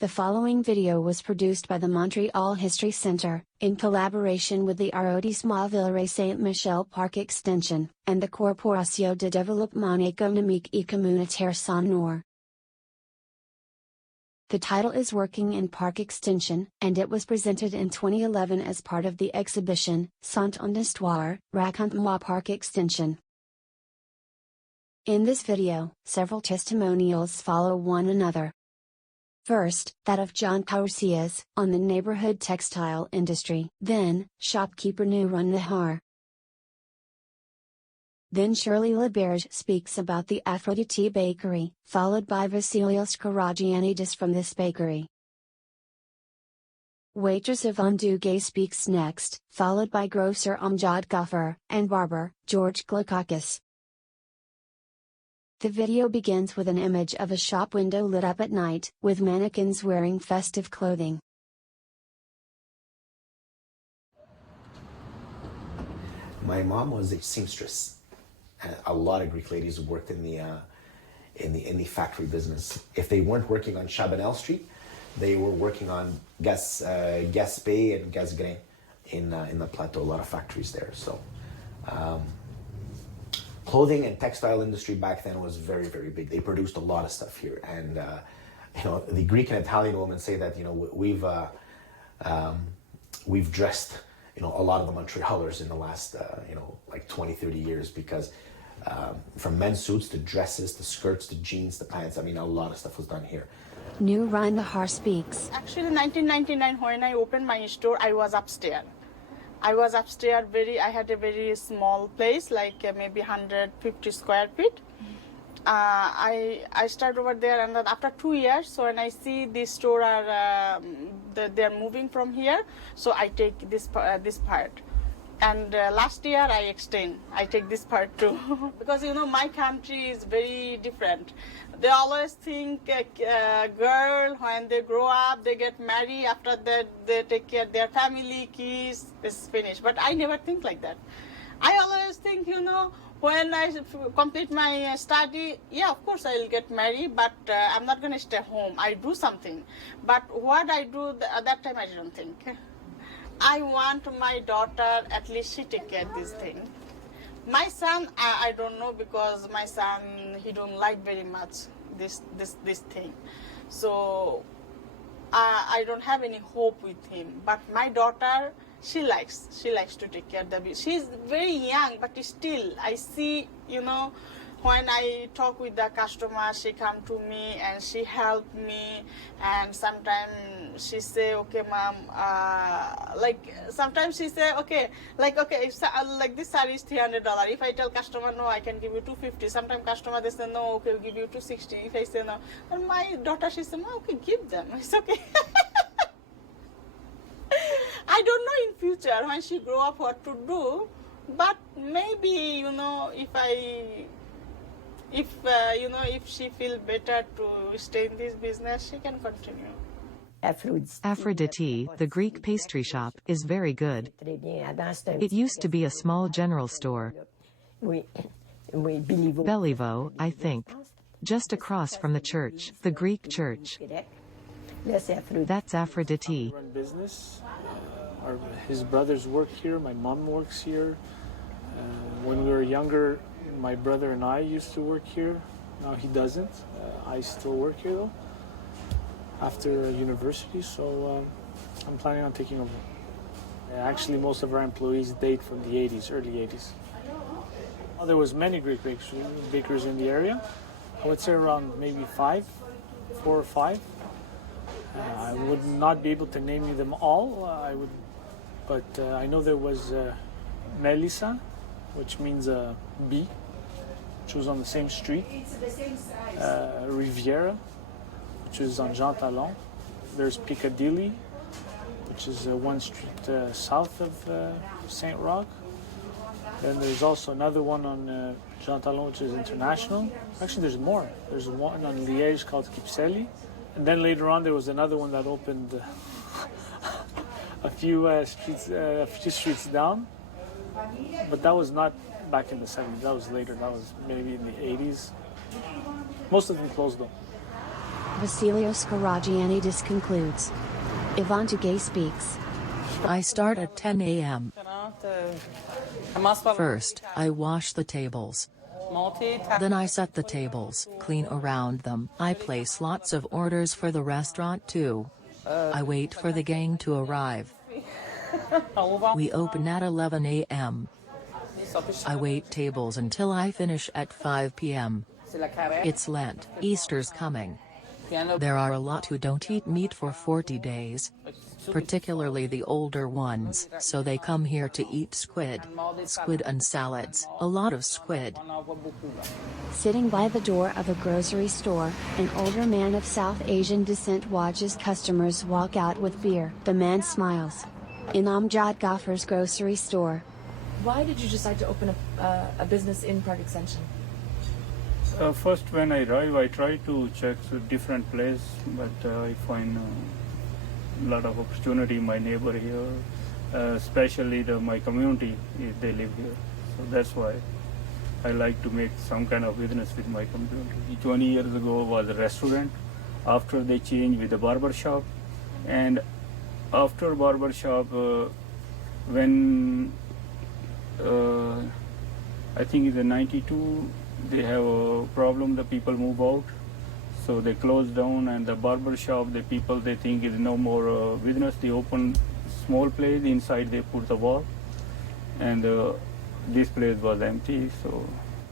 The following video was produced by the Montreal History Centre, in collaboration with the arrondissement Villeray St-Michel Parc-Extension, and the Corporation de développement économique et communautaire Saint-Nord. The title is Working in Parc-Extension, and it was presented in 2011 as part of the exhibition, Cent ans d'histoire, Raconte-moi Parc-Extension. In this video, several testimonials follow one another. First, that of John Garcias, on the neighborhood textile industry. Then, shopkeeper Nuran Nahar. Then Shirley Laberge speaks about the Aphrodite bakery, followed by Vasilios Karagianidis from this bakery. Waitress Yvonne Duguay speaks next, followed by grocer Amjad Ghaffar, and barber, George Glukakis. The video begins with an image of a shop window lit up at night, with mannequins wearing festive clothing. My mom was a seamstress, and a lot of Greek ladies worked in the factory business. If they weren't working on Chabanel Street, they were working on Gaspé and Gasgrain in the plateau. A lot of factories there. So. Clothing and textile industry back then was very, very big. They produced a lot of stuff here, and the Greek and Italian women say that we've dressed a lot of the Montrealers in the last like 20, 30 years, because from men's suits to dresses to skirts to jeans to pants, a lot of stuff was done here. Nuran Nahar speaks. Actually, in 1999, when I opened my store, I was upstairs. I had a very small place, like maybe 150 square feet. I started over there, and then after 2 years, so when I see this store they're moving from here, so I take this part. And last year I take this part too. Because my country is very different. They always think a girl, when they grow up, they get married, after that they take care of their family, kids, it's finished. But I never think like that. I always think, when I complete my study, yeah, of course I will get married, but I'm not going to stay home. I do something. But what I do at that time, I don't think. I want my daughter, at least she take care of this thing. My son, I don't know, because my son, he don't like very much this thing. So I don't have any hope with him. But my daughter, she likes to take care of the baby. She's very young, but still I see, when I talk with the customer, she come to me and she help me, and sometimes she say, okay, ma'am, sometimes she say, okay, if, this saree is $300. If I tell customer, no, I can give you $250. Sometimes customer, they say, no, okay, we'll give you $260. If I say no, and my daughter, she say, no, okay, give them. It's okay. I don't know in future when she grow up what to do, but maybe, if she feel better to stay in this business, she can continue. Aphrodite, the Greek pastry shop, is very good. It used to be a small general store. Beliveau, I think. Just across from the church, the Greek church. That's Aphrodite. Run business. His brothers work here, my mom works here. When we were younger, my brother and I used to work here. Now he doesn't. I still work here though, after university, so I'm planning on taking over. Actually, most of our employees date from the 80s, early 80s. Well, there was many Greek bakers in the area. I would say around maybe 4 or 5. I would not be able to name you them all, but I know there was Melissa, which means bee, which was on the same street. Riviera, which is on Jean Talon. There's Piccadilly, which is one street south of St. Roch. Then there's also another one on Jean Talon, which is international. Actually, there's more. There's one on Liège called Kipseli. And then later on, there was another one that opened a few streets down. But that was not back in the 70s. That was later. That was maybe in the 80s. Most of them closed though. Vasilios Karagianidis concludes. Ivantugay speaks. I start at 10 a.m. First, I wash the tables. Then I set the tables, clean around them. I place lots of orders for the restaurant too. I wait for the gang to arrive. We open at 11 a.m. I wait tables until I finish at 5 p.m. It's Lent, Easter's coming. There are a lot who don't eat meat for 40 days. Particularly the older ones, so they come here to eat squid and salads, a lot of squid. Sitting by the door of a grocery store, an older man of South Asian descent watches customers walk out with beer. The man smiles. In Amjad Gaffar's grocery store. Why did you decide to open a business in Park-Extension? First, when I arrive, I try to check a different place, but I find a lot of opportunity in my neighbor here, especially my community, if they live here. So that's why I like to make some kind of business with my community. 20 years ago was a restaurant. After they changed with a barber shop, and after barber shop, when I think in the 92, they have a problem, the people move out. So they close down, and the barber shop, the people, they think is no more business. They open small place, inside they put the wall, and this place was empty. So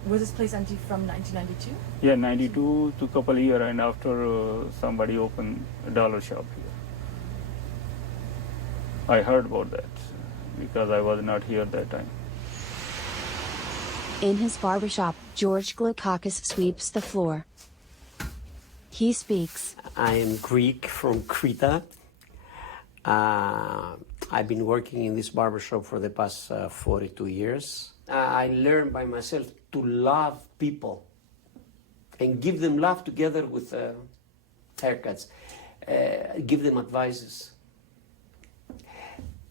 was this place empty from 1992? Yeah, 92 to couple year, and after somebody opened a dollar shop here. I heard about that because I was not here that time. In his barbershop, George Glukakis sweeps the floor. He speaks. I am Greek from Crete. I've been working in this barbershop for the past 42 years. I learned by myself to love people and give them love together with haircuts. Give them advices.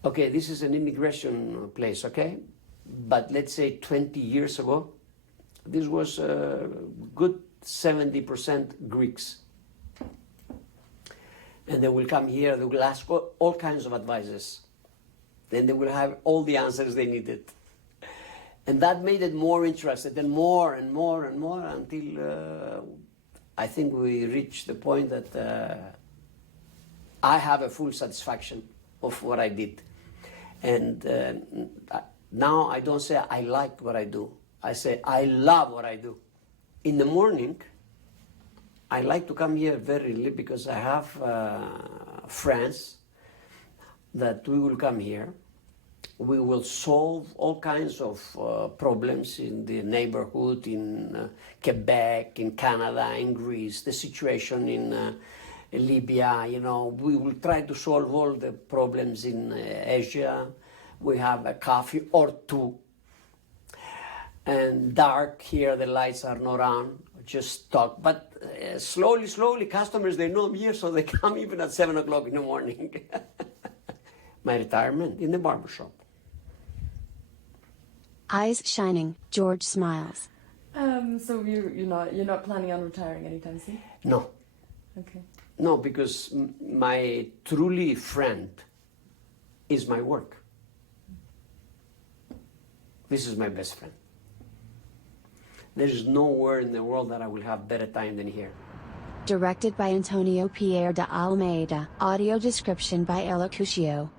Okay, this is an immigration place, okay? But let's say 20 years ago, this was a good 70% Greeks. And they will come here, they will ask all kinds of advices. Then they will have all the answers they needed. And that made it more interested, and more and more and more, until I think we reached the point that I have a full satisfaction of what I did. And now I don't say I like what I do. I say I love what I do. In the morning, I like to come here very early because I have friends that we will come here. We will solve all kinds of problems in the neighborhood, in Quebec, in Canada, in Greece, the situation in Libya, you know. We will try to solve all the problems in Asia. We have a coffee or two. And dark here, the lights are not on, just talk. But slowly, customers, they know I'm here, so they come even at 7 o'clock in the morning. My retirement in the barbershop. Eyes shining, George smiles. So you're not planning on retiring anytime soon? No. Okay. No, because my truly friend is my work. This is my best friend. There is nowhere in the world that I will have better time than here. Directed by Antonio Pierre de Almeida. Audio description by Ella Cuscio.